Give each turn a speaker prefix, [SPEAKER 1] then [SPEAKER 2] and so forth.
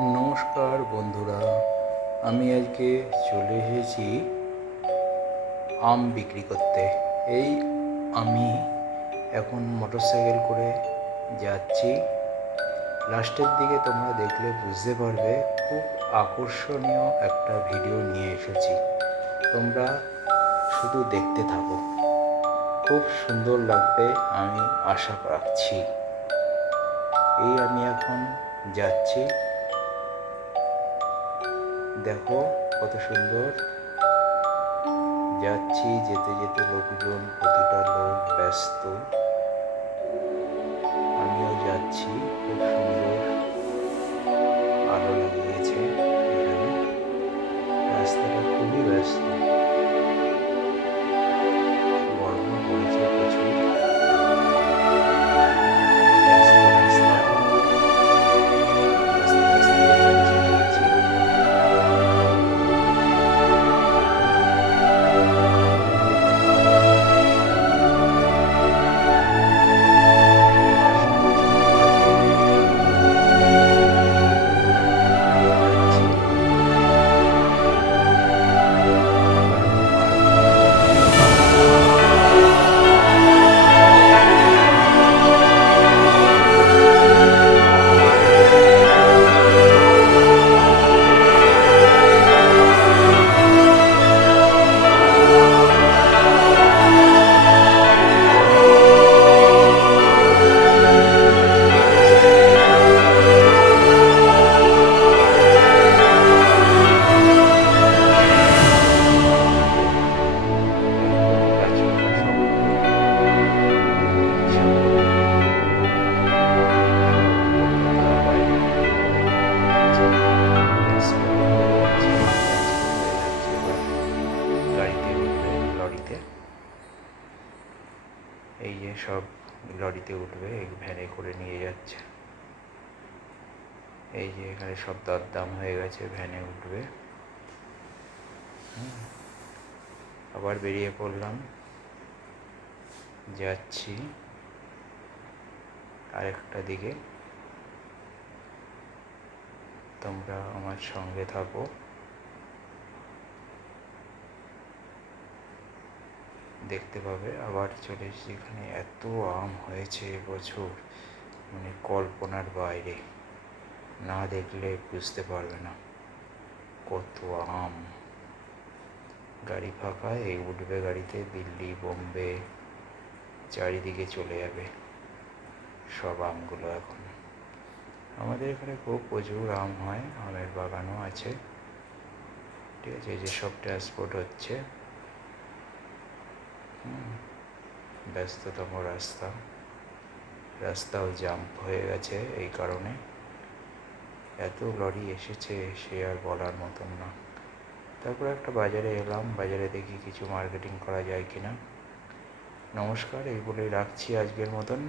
[SPEAKER 1] নমস্কার বন্ধুরা, আমি আজকে চলে এসেছি আম বিক্রি করতে। এই আমি এখন মোটরসাইকেল করে যাচ্ছি। লাস্টের দিকে তোমরা দেখলে বুঝতে পারবে, খুব আকর্ষণীয় একটা ভিডিও নিয়ে এসেছি। তোমরা শুধু দেখতে থাকো। খুব সুন্দর লাগবে, আমি আশা রাখছি। এই আমি এখন যাচ্ছি। দেখো কত সুন্দর। যাচ্ছি যেতে যেতে লোকজন প্রতিটা লোক ব্যস্ত। এই যে সব লরিতে উঠবে, এই ভ্যানে করে নিয়ে যাচ্ছে। এই যে এখানে সব দরদাম হয়ে গেছে, ভ্যানে উঠবে। আবার বেরিয়ে পড়লাম। যাচ্ছি আরেকটা দিকে। তোমরা আমার সঙ্গে থাকো। দেখতে পাবে। আবার চলে এসেছি এখানে। এত আম হয়েছে এবছর। মানে কল্পনার বাইরে। না দেখলে বুঝতে পারবে না। কত আম। গাড়ি ফাঁকা, এই উঠবে গাড়িতে, দিল্লি, বোম্বে, চারিদিকে চলে যাবে সব আমগুলো এখন। আমাদের এখানে খুব প্রচুর আম হয়। আমের বাগানও আছে। ঠিক আছে, এই যে সব ট্রান্সপোর্ট হচ্ছে। ব্যস্ততম রাস্তা। রাস্তাও জাম্প হয়ে গেছে এই কারণে। এত লরি এসেছে সে আর বলার মতন না। তারপর একটা বাজারে এলাম, বাজারে দেখি কিছু মার্কেটিং করা যায় কিনা। নমস্কার, এই বলেই রাখছি আজকের মতন।